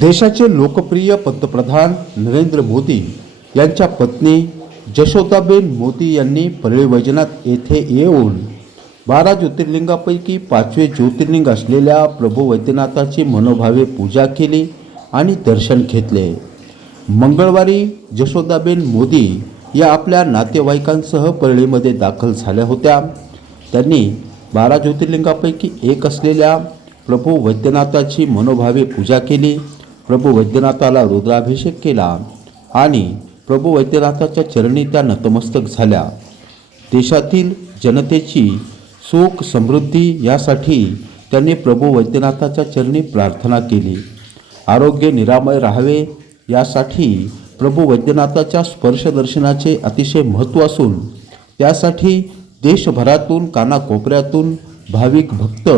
देशाचे लोकप्रिय पंतप्रधान नरेंद्र मोदी यांच्या पत्नी जशोदाबेन मोदी यांनी परळी वैजनाथ येथे येऊन 12 ज्योतिर्लिंगापैकी 5वे ज्योतिर्लिंग असलेल्या प्रभू वैद्यनाथाची मनोभावे पूजा केली आणि दर्शन घेतले। मंगळवारी जशोदाबेन मोदी या आपल्या नातेवाईकांसह परळीमध्ये दाखल झाल्या होत्या। त्यांनी 12 ज्योतिर्लिंगापैकी एक असलेल्या प्रभू वैद्यनाथाची मनोभावे पूजा केली। प्रभू वैद्यनाथाला रुद्राभिषेक केला आणि प्रभू वैद्यनाथाच्या चरणी त्या नतमस्तक झाल्या। देशातील जनतेची सुख समृद्धी यासाठी त्यांनी प्रभू वैद्यनाथाच्या चरणी प्रार्थना केली। आरोग्य निरामय राहावे यासाठी प्रभू वैद्यनाथाच्या स्पर्शदर्शनाचे अतिशय महत्त्व असून त्यासाठी देशभरातून कानाकोपऱ्यातून भाविक भक्त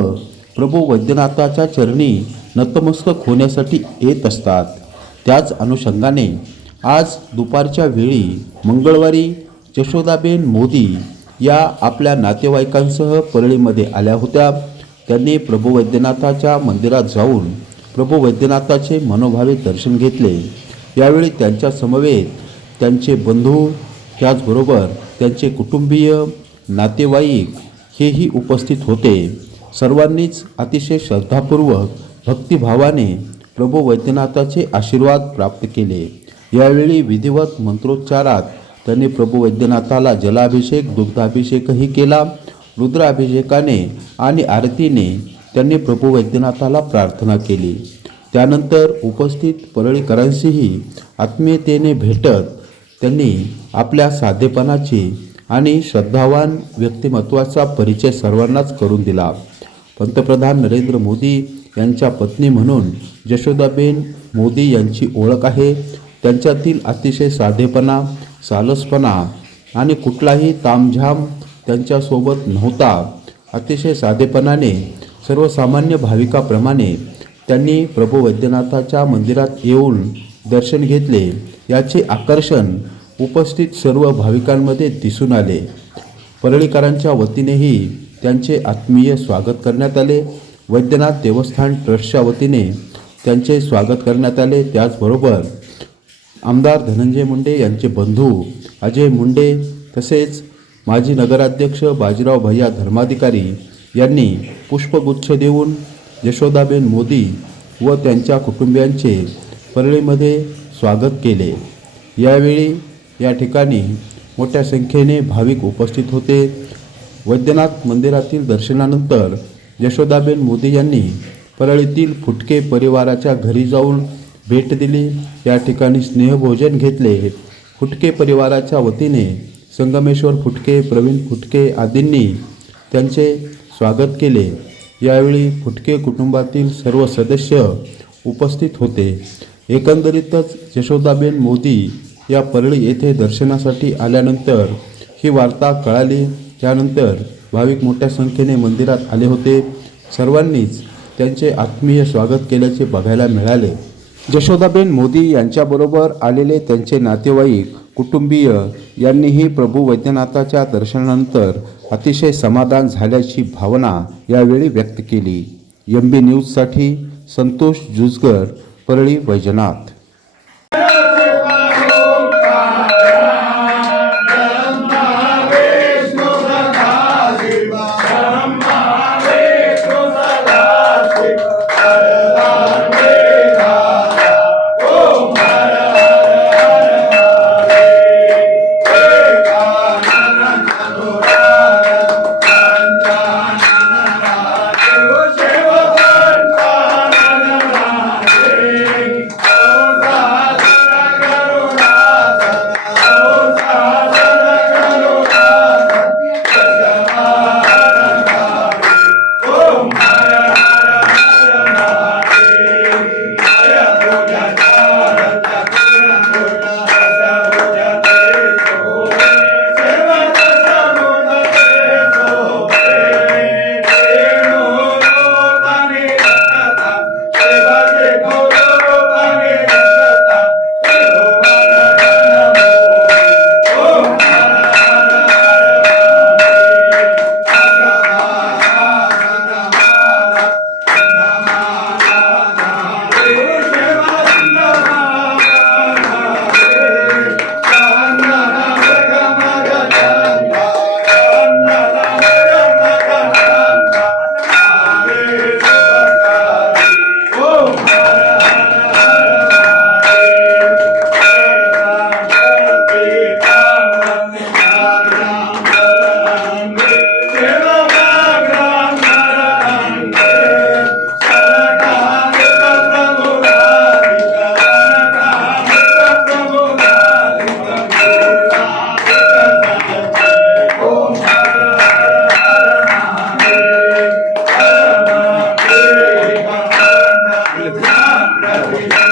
प्रभू वैद्यनाथाच्या चरणी नतमस्तक होण्यासाठी येत असतात। त्याच अनुषंगाने आज दुपारच्या वेळी मंगळवारी जशोदाबेन मोदी या आपल्या नातेवाईकांसह परळीमध्ये आल्या होत्या। त्यांनी प्रभू वैद्यनाथाच्या मंदिरात जाऊन प्रभू वैद्यनाथाचे मनोभावे दर्शन घेतले। यावेळी त्यांच्या समवेत त्यांचे बंधू त्याचबरोबर त्यांचे कुटुंबीय नातेवाईक हेही उपस्थित होते। सर्वांनीच अतिशय श्रद्धापूर्वक भक्तिभावाने प्रभू वैद्यनाथाचे आशीर्वाद प्राप्त केले। यावेळी विधिवत मंत्रोच्चारात त्यांनी प्रभू वैद्यनाथाला जलाभिषेक दुग्धाभिषेकही केला। रुद्राभिषेकाने आणि आरतीने त्यांनी प्रभू वैद्यनाथाला प्रार्थना केली। त्यानंतर उपस्थित परळीकरांशीही आत्मीयतेने भेटत त्यांनी आपल्या साधेपणाची आणि श्रद्धावान व्यक्तिमत्वाचा परिचय सर्वांनाच करून दिला। पंतप्रधान नरेंद्र मोदी यांच्या पत्नी म्हणून जशोदाबेन मोदी यांची ओळख आहे। त्यांच्यातील अतिशय साधेपणा, सालसपणा आणि कुठलाही तामझाम त्यांच्यासोबत नव्हता। अतिशय साधेपणाने सर्वसामान्य भाविकाप्रमाणे त्यांनी प्रभू वैद्यनाथाच्या मंदिरात येऊन दर्शन घेतले। याचे आकर्षण उपस्थित सर्व भाविकांमध्ये दिसून आले। परळीकरांच्या वतीनेही त्यांचे आत्मीय स्वागत करण्यात आले। वैद्यनाथ देवस्थान ट्रस्टच्या वतीने त्यांचे स्वागत करण्यात आले। त्याचबरोबर आमदार धनंजय मुंडे यांचे बंधू अजय मुंडे तसेच माजी नगराध्यक्ष बाजीराव भैया धर्माधिकारी यांनी पुष्पगुच्छ देऊन जशोदाबेन मोदी व त्यांच्या कुटुंबियांचे परळीमध्ये स्वागत केले। यावेळी या ठिकाणी मोठ्या संख्येने भाविक उपस्थित होते। वैद्यनाथ मंदिरातील दर्शनानंतर जशोदाबेन मोदी यांनी परळीतील फुटके परिवाराच्या घरी जाऊन भेट दिली। या ठिकाणी स्नेहभोजन घेतले। फुटके परिवाराच्या वतीने संगमेश्वर फुटके, प्रवीण फुटके आदींनी त्यांचे स्वागत केले। यावेळी फुटके कुटुंबातील सर्व सदस्य उपस्थित होते। एकंदरीतच जशोदाबेन मोदी या परळी येथे दर्शनासाठी आल्यानंतर ही वार्ता कळाली। त्यानंतर भाविक मोठ्या संख्येने मंदिरात आले होते। सर्वांनीच त्यांचे आत्मीय स्वागत केल्याचे बघायला मिळाले। जशोदाबेन मोदी यांच्याबरोबर आलेले त्यांचे नातेवाईक, कुटुंबीय यांनीही प्रभू वैद्यनाथाच्या दर्शनानंतर अतिशय समाधान झाल्याची भावना यावेळी व्यक्त केली। MB न्यूजसाठी संतोष जुजगर, परळी वैजनाथ। गोविंद